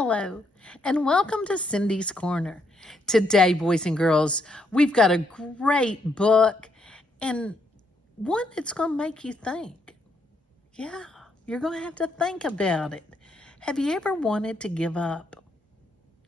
Hello, and welcome to Cindy's Corner. Today, boys and girls, we've got a great book and one that's going to make you think. Yeah, you're going to have to think about it. Have you ever wanted to give up?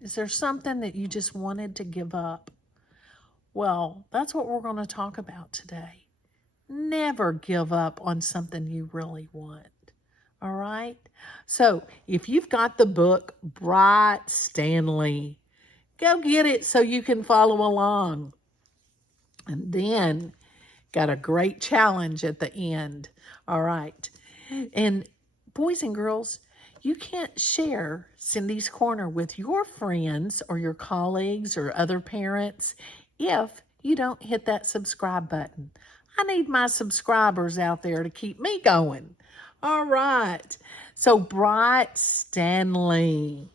Is there something that you just wanted to give up? Well, that's what we're going to talk about today. Never give up on something you really want. All right. So if you've got the book, Bright Stanley, go get it so you can follow along. And then got a great challenge at the end. All right. And boys and girls, you can't share Cindy's Corner with your friends or your colleagues or other parents if you don't hit that subscribe button. I need my subscribers out there to keep me going. All right. So Bright Stanley.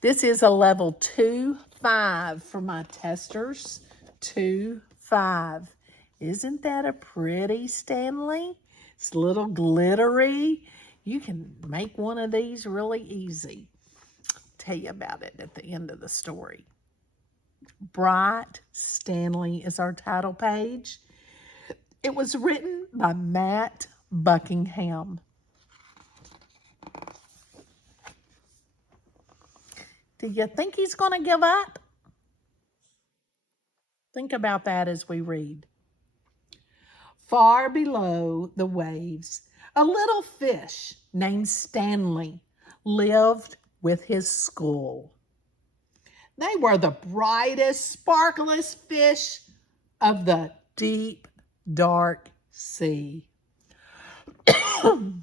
This is a level 2-5 for my testers. 2-5. Isn't that a pretty Stanley? It's a little glittery. You can make one of these really easy. I'll tell you about it at the end of the story. Bright Stanley is our title page. It was written by Matt Buckingham. Do you think he's going to give up? Think about that as we read. Far below the waves, a little fish named Stanley lived with his school. They were the brightest, sparklest fish of the deep, dark sea.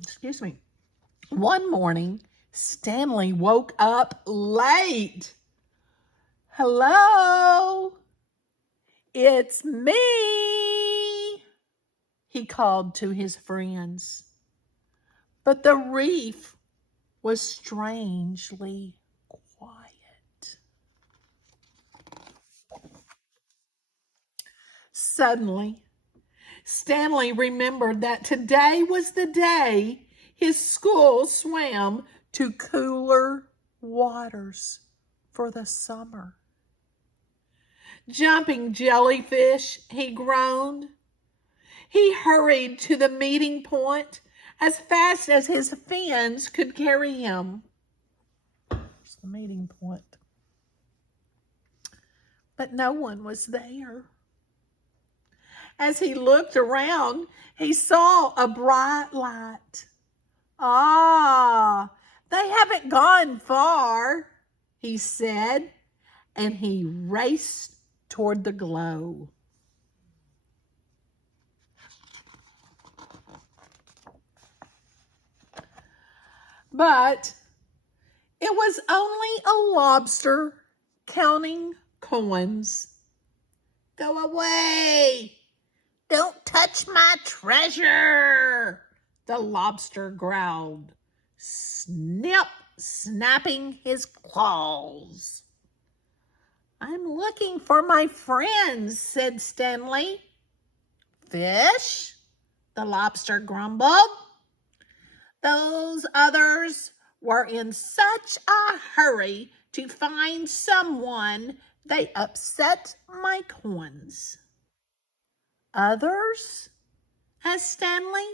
Excuse me. One morning, Stanley woke up late. Hello, it's me, he called to his friends. But the reef was strangely quiet. Suddenly, Stanley remembered that today was the day his school swam to cooler waters for the summer. Jumping jellyfish, he groaned. He hurried to the meeting point as fast as his fins could carry him. There's the meeting point. But no one was there. As he looked around, he saw a bright light. Ah, they haven't gone far, he said, and he raced toward the glow. But it was only a lobster counting coins. Go away! Don't touch my treasure, the lobster growled, snapping his claws. I'm looking for my friends, said Stanley. Fish, the lobster grumbled. Those others were in such a hurry to find someone, they upset my coins. Others? Asked Stanley.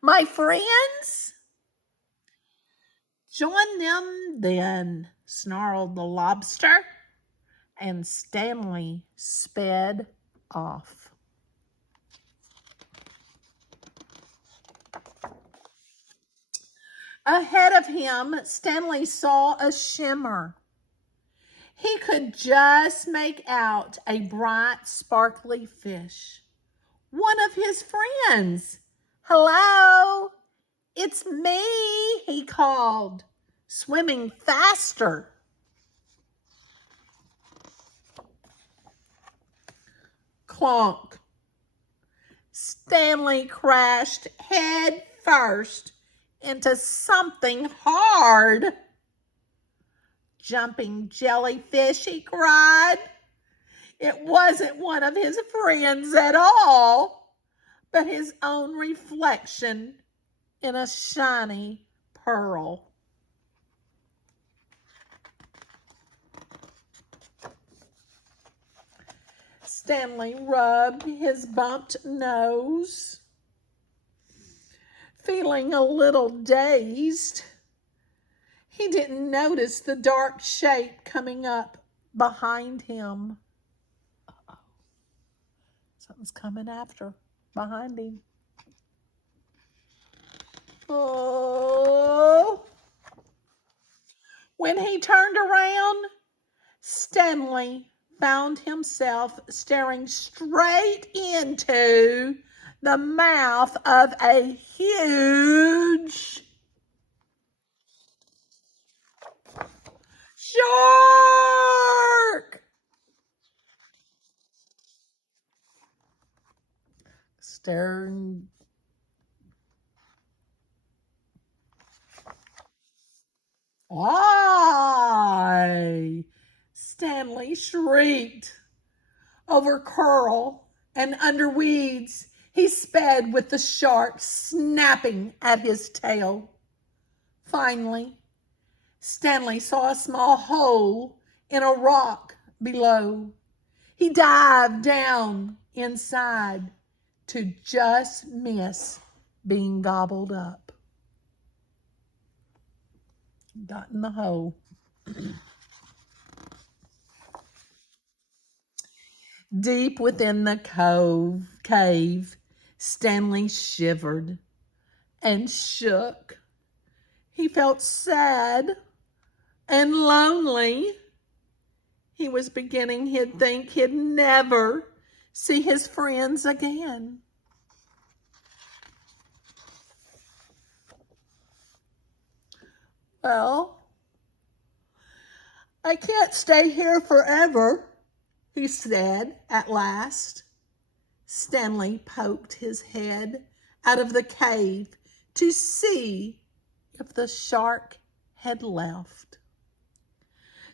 My friends? Join them then, snarled the lobster, and Stanley sped off. Ahead of him, Stanley saw a shimmer. He could just make out a bright, sparkly fish. One of his friends. Hello, it's me, he called, swimming faster. Clonk. Stanley crashed head first into something hard. Jumping jellyfish, he cried. It wasn't one of his friends at all, but his own reflection in a shiny pearl. Stanley rubbed his bumped nose, feeling a little dazed. He didn't notice the dark shape coming up behind him. Uh-oh. Something's coming after, behind him. Oh. When he turned around, Stanley found himself staring straight into the mouth of a huge shark. Staring. Why? Stanley shrieked. Over curl and under weeds, he sped with the shark snapping at his tail. Finally, Stanley saw a small hole in a rock below. He dived down inside to just miss being gobbled up. Got in the hole. Deep within the cave, Stanley shivered and shook. He felt sad and lonely. He was beginning to think he'd never see his friends again. Well, I can't stay here forever, he said at last. Stanley poked his head out of the cave to see if the shark had left.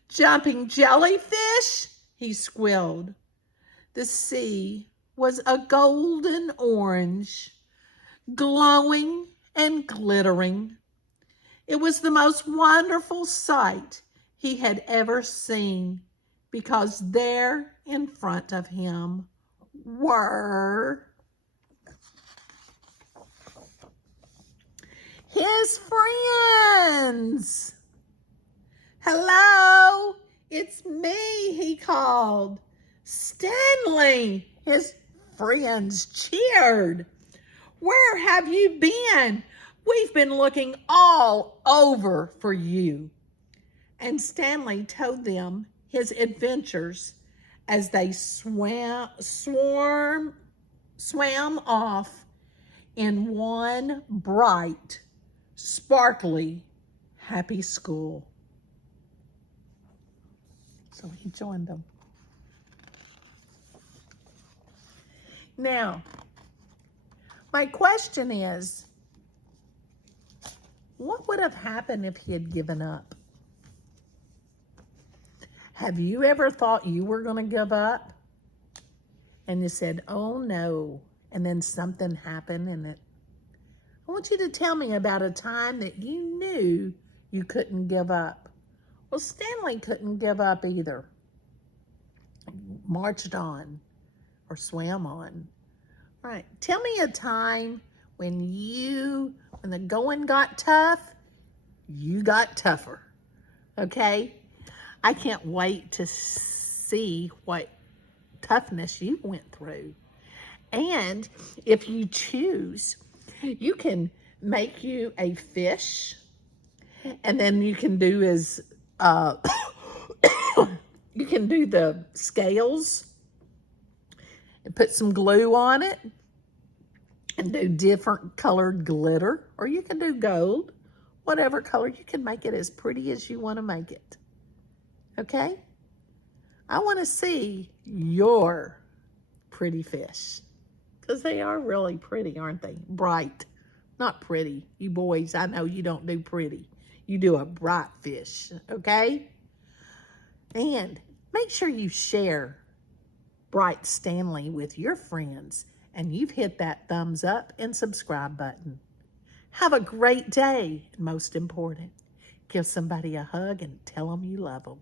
Jumping jellyfish, he squealed. The sea was a golden orange, glowing and glittering. It was the most wonderful sight he had ever seen, because there in front of him were his friends. "Hello, it's me," he called. "Stanley!" His friends cheered. "Where have you been? We've been looking all over for you." And Stanley told them his adventures as they swam off in one bright, sparkly, happy school. So he joined them. Now, my question is, what would have happened if he had given up? Have you ever thought you were going to give up? And you said, "Oh no," and then something happened and I want you to tell me about a time that you knew you couldn't give up. Well, Stanley couldn't give up either. Marched on or swam on. All right, tell me a time when the going got tough, you got tougher, okay? I can't wait to see what toughness you went through. And if you choose, you can make you a fish, and then you can do you can do the scales and put some glue on it and do different colored glitter, or you can do gold, whatever color. You can make it as pretty as you want to make it. Okay? I want to see your pretty fish, because they are really pretty, aren't they? Bright, not pretty. You boys, I know you don't do pretty. You do a bright fish, okay? And make sure you share Bright Stanley with your friends, and you've hit that thumbs up and subscribe button. Have a great day, and most important, give somebody a hug and tell them you love them.